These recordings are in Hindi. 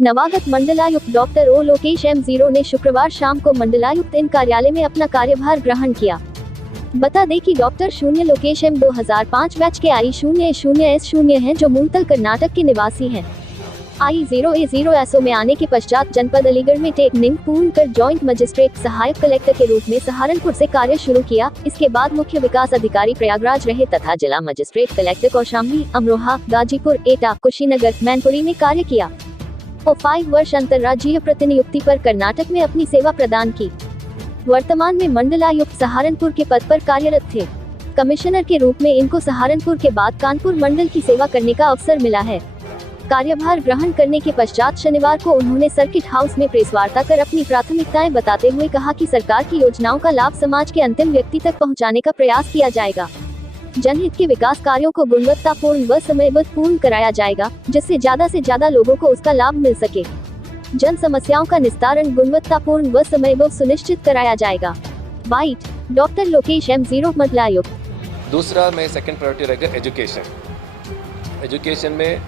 नवागत मंडलायुक्त डॉक्टर ओ लोकेश M0 ने शुक्रवार शाम को मंडलायुक्त इन कार्यालय में अपना कार्यभार ग्रहण किया। बता दें कि डॉक्टर शून्य लोकेश M 2005 बैच के I00S0 हैं, जो मूलतः कर्नाटक के निवासी हैं। I0A0SO में आने के पश्चात जनपद अलीगढ़ में ट्रेनिंग पूर्ण कर जॉइंट मजिस्ट्रेट सहायक कलेक्टर के रूप में सहारनपुर से कार्य शुरू किया। इसके बाद मुख्य विकास अधिकारी प्रयागराज रहे तथा जिला मजिस्ट्रेट कलेक्टर कौशाम्बी, अमरोहा, गाजीपुर, एटा, कुशीनगर, मैनपुरी में कार्य किया और 5 वर्ष अंतर्राज्यीय प्रतिनियुक्ति पर कर्नाटक में अपनी सेवा प्रदान की। वर्तमान में मंडलायुक्त सहारनपुर के पद पर कार्यरत थे। कमिश्नर के रूप में इनको सहारनपुर के बाद कानपुर मंडल की सेवा करने का अवसर मिला है। कार्यभार ग्रहण करने के पश्चात शनिवार को उन्होंने सर्किट हाउस में प्रेस वार्ता कर अपनी प्राथमिकताएं बताते हुए कहा कि सरकार की योजनाओं का लाभ समाज के अंतिम व्यक्ति तक पहुंचाने का प्रयास किया जाएगा। जनहित के विकास कार्यों को गुणवत्तापूर्ण व समयबद्ध पूर्ण कराया जाएगा, जिससे ज्यादा से ज्यादा लोगों को उसका लाभ मिल सके। जन समस्याओं का निस्तारण गुणवत्तापूर्ण व समयबद्ध सुनिश्चित कराया जाएगा। बाइट डॉक्टर लोकेश M0 मंडलायुक्त। दूसरा में सेकंड प्रायोरिटी रहेगा एजुकेशन में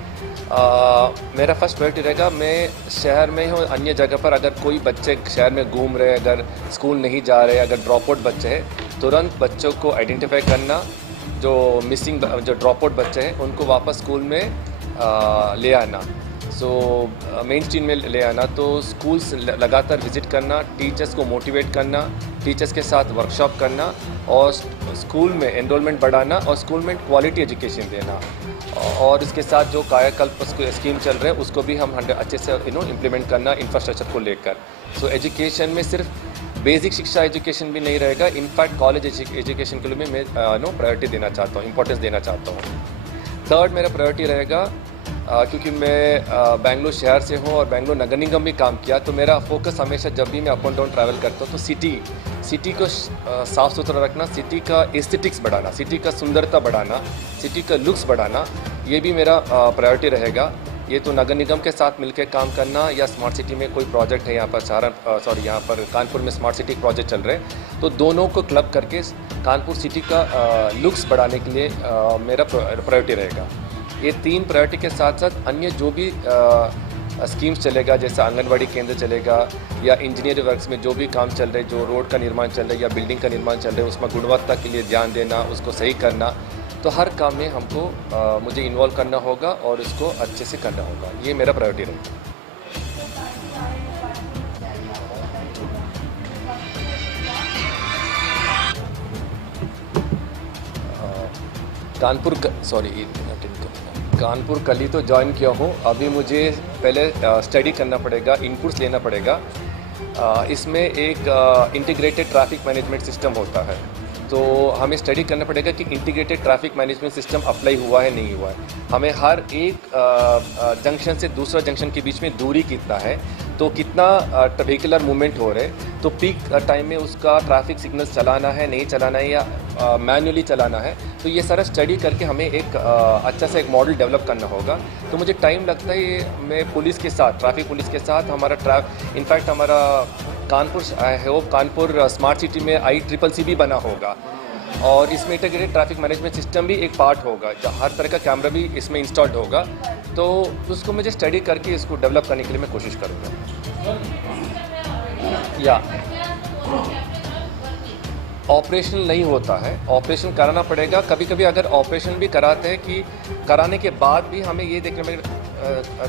मेरा फर्स्ट प्रायोरिटी रहेगा। मैं शहर में हूँ, अन्य जगह पर अगर कोई बच्चे शहर में घूम रहे, अगर स्कूल नहीं जा रहे, अगर ड्रॉप आउट बच्चे हैं, तुरंत बच्चों को आइडेंटिफाई करना, जो ड्रॉप आउट बच्चे हैं उनको वापस स्कूल में ले आना, मेन स्ट्रीम में ले आना। तो स्कूल्स लगातार विजिट करना, टीचर्स को मोटिवेट करना, टीचर्स के साथ वर्कशॉप करना और स्कूल में एनरोलमेंट बढ़ाना और स्कूल में क्वालिटी एजुकेशन देना। और इसके साथ जो कायाकल्प स्कीम चल रहे हैं उसको भी हम अच्छे से इम्प्लीमेंट करना इंफ्रास्ट्रक्चर को लेकर। सो एजुकेशन में सिर्फ बेसिक शिक्षा एजुकेशन भी नहीं रहेगा, इनफैक्ट कॉलेज एजुकेशन के लिए भी मैं प्रायोरिटी देना चाहता हूँ, इंपॉर्टेंस देना चाहता हूँ। थर्ड मेरा प्रायोरिटी रहेगा, क्योंकि मैं बेंगलुरु शहर से हूँ और बेंगलुरु नगर निगम भी काम किया, तो मेरा फोकस हमेशा जब भी मैं अप एंड डाउन ट्रैवल करता हूँ तो सिटी को साफ़ सुथरा रखना, सिटी का एस्थेटिक्स बढ़ाना, सिटी का सुंदरता बढ़ाना, सिटी का लुक्स बढ़ाना, ये भी मेरा प्रायोरिटी रहेगा। ये तो नगर निगम के साथ मिलकर काम करना या स्मार्ट सिटी में कोई प्रोजेक्ट है, यहाँ पर यहाँ पर कानपुर में स्मार्ट सिटी प्रोजेक्ट चल रहे हैं, तो दोनों को क्लब करके कानपुर सिटी का लुक्स बढ़ाने के लिए मेरा प्रायोरिटी रहेगा। ये 3 प्रायोरिटी के साथ साथ अन्य जो भी स्कीम्स चलेगा, जैसे आंगनवाड़ी केंद्र चलेगा या इंजीनियरिंग वर्क्स में जो भी काम चल रहे, जो रोड का निर्माण चल रहा है या बिल्डिंग का निर्माण चल रहा है, उसमें गुणवत्ता के लिए ध्यान देना, उसको सही करना, तो हर काम में हमको मुझे इन्वॉल्व करना होगा और इसको अच्छे से करना होगा। ये मेरा प्रायोरिटी रहेगा। कानपुर कल ही तो ज्वाइन किया हूँ। अभी मुझे पहले स्टडी करना पड़ेगा, इनपुट्स लेना पड़ेगा। इसमें एक इंटीग्रेटेड ट्रैफिक मैनेजमेंट सिस्टम होता है, तो हमें स्टडी करना पड़ेगा कि integrated traffic management system apply हुआ है नहीं हुआ है। हमें हर एक जंक्शन से दूसरा जंक्शन के बीच में दूरी कितना है, तो कितना व्हीकुलर मूवमेंट हो रहे, तो पीक टाइम में उसका ट्रैफिक सिग्नल्स चलाना है नहीं चलाना है या मैन्युअली चलाना है, तो ये सारा स्टडी करके हमें एक अच्छा सा एक मॉडल डेवलप करना होगा। तो मुझे टाइम लगता है, ये मैं पुलिस के साथ, ट्रैफिक पुलिस के साथ हमारा इनफैक्ट हमारा कानपुर स्मार्ट सिटी में ICCC भी बना होगा और इसमें इंटीग्रेटेड ट्रैफिक मैनेजमेंट सिस्टम भी एक पार्ट होगा, हर तरह का कैमरा भी इसमें इंस्टॉल्ड होगा। तो उसको मुझे स्टडी करके इसको डेवलप करने के लिए मैं कोशिश करूँगा। या ऑपरेशनल नहीं होता है, ऑपरेशन कराना पड़ेगा। कभी कभी अगर ऑपरेशन भी कराते हैं कि कराने के बाद भी हमें ये देखने में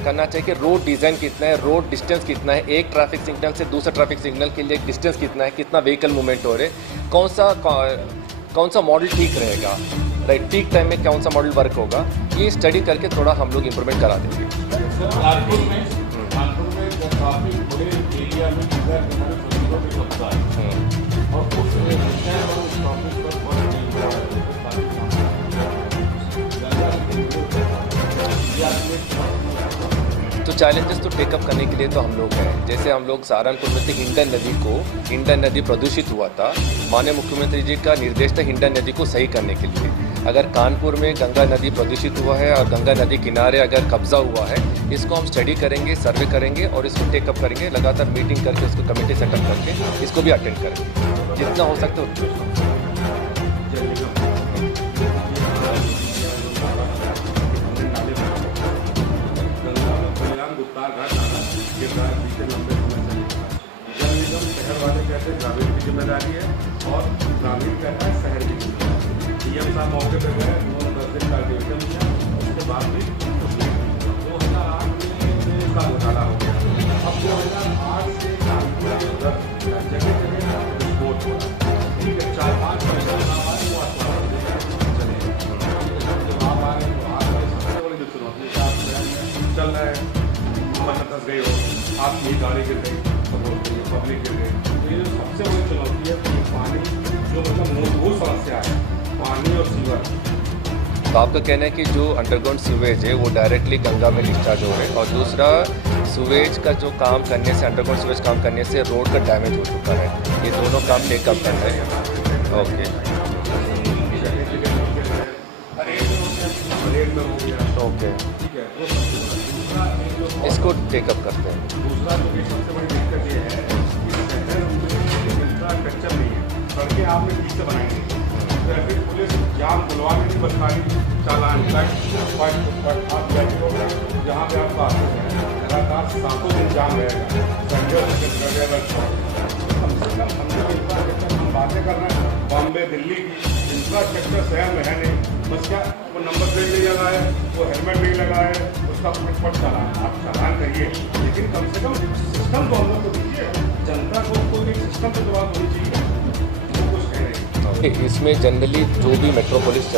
करना चाहिए कि रोड डिज़ाइन कितना है, रोड डिस्टेंस कितना है, एक ट्रैफिक सिग्नल से दूसरा ट्रैफिक सिग्नल के लिए डिस्टेंस कितना है, कितना व्हीकल मूवमेंट हो रहे, कौन सा मॉडल ठीक रहेगा, राइट, पीक टाइम में कौन सा मॉडल वर्क होगा, ये स्टडी करके थोड़ा हम लोग इम्प्रूवमेंट करा देंगे। तो चैलेंजेस तो टेकअप करने के लिए तो हम लोग हैं, जैसे हम लोग सहारनपुर में से हिंडन नदी प्रदूषित हुआ था, माननीय मुख्यमंत्री जी का निर्देश था हिंडन नदी को सही करने के लिए। अगर कानपुर में गंगा नदी प्रदूषित हुआ है और गंगा नदी किनारे अगर कब्जा हुआ है, इसको हम स्टडी करेंगे, सर्वे करेंगे और इसको टेकअप करेंगे, लगातार मीटिंग करके उसको कमेटी सेटअप करके इसको भी अटेंड करेंगे जितना हो सकता है। गुप्ता घाट किरदार बीते लंबे समय से निभाया। जल निगम शहर वाले कहते हैं ग्रामीण की जिम्मेदारी है और ग्रामीण कहता है शहर की जिम्मेदारी। डीएम साहब मौके पर गए, उन्होंने 10 दिन का अल्टीमेटम दिया, उसके बाद भी कुछ नहीं हुआ। 2008 में इसका घोटाला हो गया। अब 2008 से कानपुर के अंदर जगह जगह विस्फोट हो रहा है। ठीक है, 4-5 पैसा ना आए वो आश्वासन देगा चलेगा। जब आप आ रहे तो आप सबसे बड़ी जो चुनौती है आप शहर में चल रहे हैं, मतलब फंस गए हो, आपकी गाड़ी गिर गई, पब्लिक गिर गई। तो ये जो सबसे बड़ी चुनौती है कि पानी जो मतलब मूलभूत समस्या है, पानी और सीवर। तो आपका कहना है कि जो अंडरग्राउंड सीवेज है वो डायरेक्टली गंगा में डिस्चार्ज हो रहे हैं, और दूसरा सीवेज का जो काम करने से, अंडरग्राउंड सीवेज काम करने से रोड का डैमेज हो चुका है। ये दोनों काम टेकअप कर रहे हैं। ओके ओके, ठीक है, वो सबसे बड़ा। दूसरा एक जो इसको टेकअप करते हैं। दूसरा जो कि सबसे बड़ी दिक्कत ये है कि शहर में इंफ्रास्ट्रक्चर नहीं है, सड़कें आपने ठीक से बनाई नहीं। ट्रैफिक पुलिस जाम बुलवा के नहीं बदखाली चालान आप जाएंगे हो गए जहाँ पे आपका ऑफिस है, लगातार 7 दिन जाम रहेगा, संडे और सैटरडे अगर कम से कम हम लोग इंफ्रास्ट्रक्चर हम बातें कर रहे हैं बॉम्बे दिल्ली की, इंफ्रास्ट्रक्चर शहर में है नहीं। बस क्या वो नंबर प्लेट नहीं लगा है, वो हेलमेट नहीं लगा है, उसका फटफट चालान, आप चालान करिए, लेकिन कम से कम सिस्टम तो हम लोग को दीजिए। जनता को कोई एक सिस्टम पर जवाब होनी चाहिए, वो कुछ है नहीं। इसमें जनरली जो भी मेट्रोपोलिस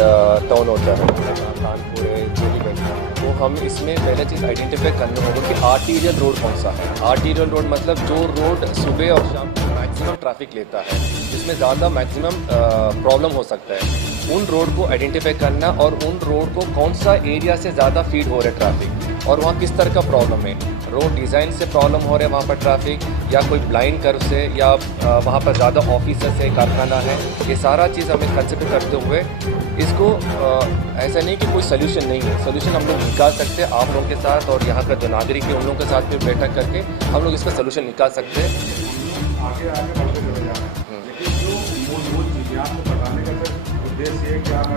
टाउन होता है, कानपुर है, जो भी मेट्रो, तो हम इसमें पहले चीज़ आइडेंटिफाई करना होगा कि आर्टीरियल रोड कौन सा है। आर्टीरियल रोड मतलब जो रोड सुबह और शाम को मैक्सिमम ट्रैफिक लेता है, जिसमें ज़्यादा मैक्सिमम प्रॉब्लम हो सकता है, उन रोड को आइडेंटिफाई करना और उन रोड को कौन सा एरिया से ज़्यादा फीड हो रहा है ट्रैफिक, और वहाँ किस तरह का प्रॉब्लम है। रोड डिज़ाइन से प्रॉब्लम हो रहा है वहाँ पर ट्रैफिक, या कोई ब्लाइंड कर्व से, या वहाँ पर ज़्यादा ऑफिसर्स है, कारखाना है। ये सारा चीज़ हमें कंसिडर करते हुए इसको ऐसा नहीं कि कोई सोल्यूशन नहीं है, सोल्यूशन हम लोग निकाल सकते हैं आप लोगों के साथ, और यहाँ का जो नागरिक है उन लोगों के साथ भी बैठक करके हम लोग इसका सोल्यूशन निकाल सकते हैं। आगे आगे बढ़ते चले जा रहे हैं, लेकिन जो मूलभूत चीज़ें आपको बताने का उद्देश्य है कि आप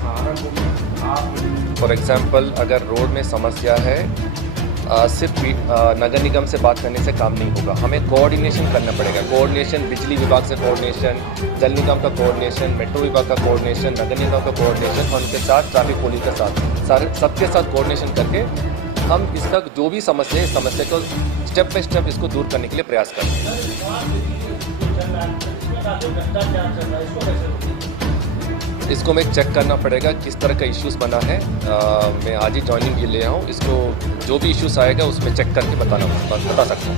सहारनपुर में आप फॉर एग्जांपल अगर रोड में समस्या है, सिर्फ नगर निगम से बात करने से काम नहीं होगा, हमें कोऑर्डिनेशन करना पड़ेगा। कोऑर्डिनेशन बिजली विभाग से कोऑर्डिनेशन, जल निगम का कोऑर्डिनेशन, मेट्रो विभाग का कोऑर्डिनेशन, नगर निगम का कोऑर्डिनेशन, और उनके साथ ट्रैफिक पुलिस के साथ, सारे सबके साथ कोऑर्डिनेशन करके हम इसका जो भी समस्या है, इस समस्या को स्टेप बाय स्टेप इसको दूर करने के लिए प्रयास करें। इसको मैं चेक करना पड़ेगा किस तरह का इश्यूज़ बना है। मैं आज ही जॉइनिंग के लिए आऊँ, इसको जो भी इश्यूज़ आएगा उसमें चेक करके बता सकता हूँ।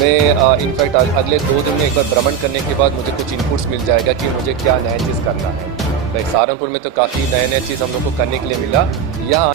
मैं इनफैक्ट अगले 2 दिन में एक बार भ्रमण करने के बाद मुझे कुछ इनपुट्स मिल जाएगा कि मुझे क्या नया चीज़ करना है। लाइक सहारनपुर में तो काफ़ी नया चीज़ हम लोग को करने के लिए मिला, यहाँ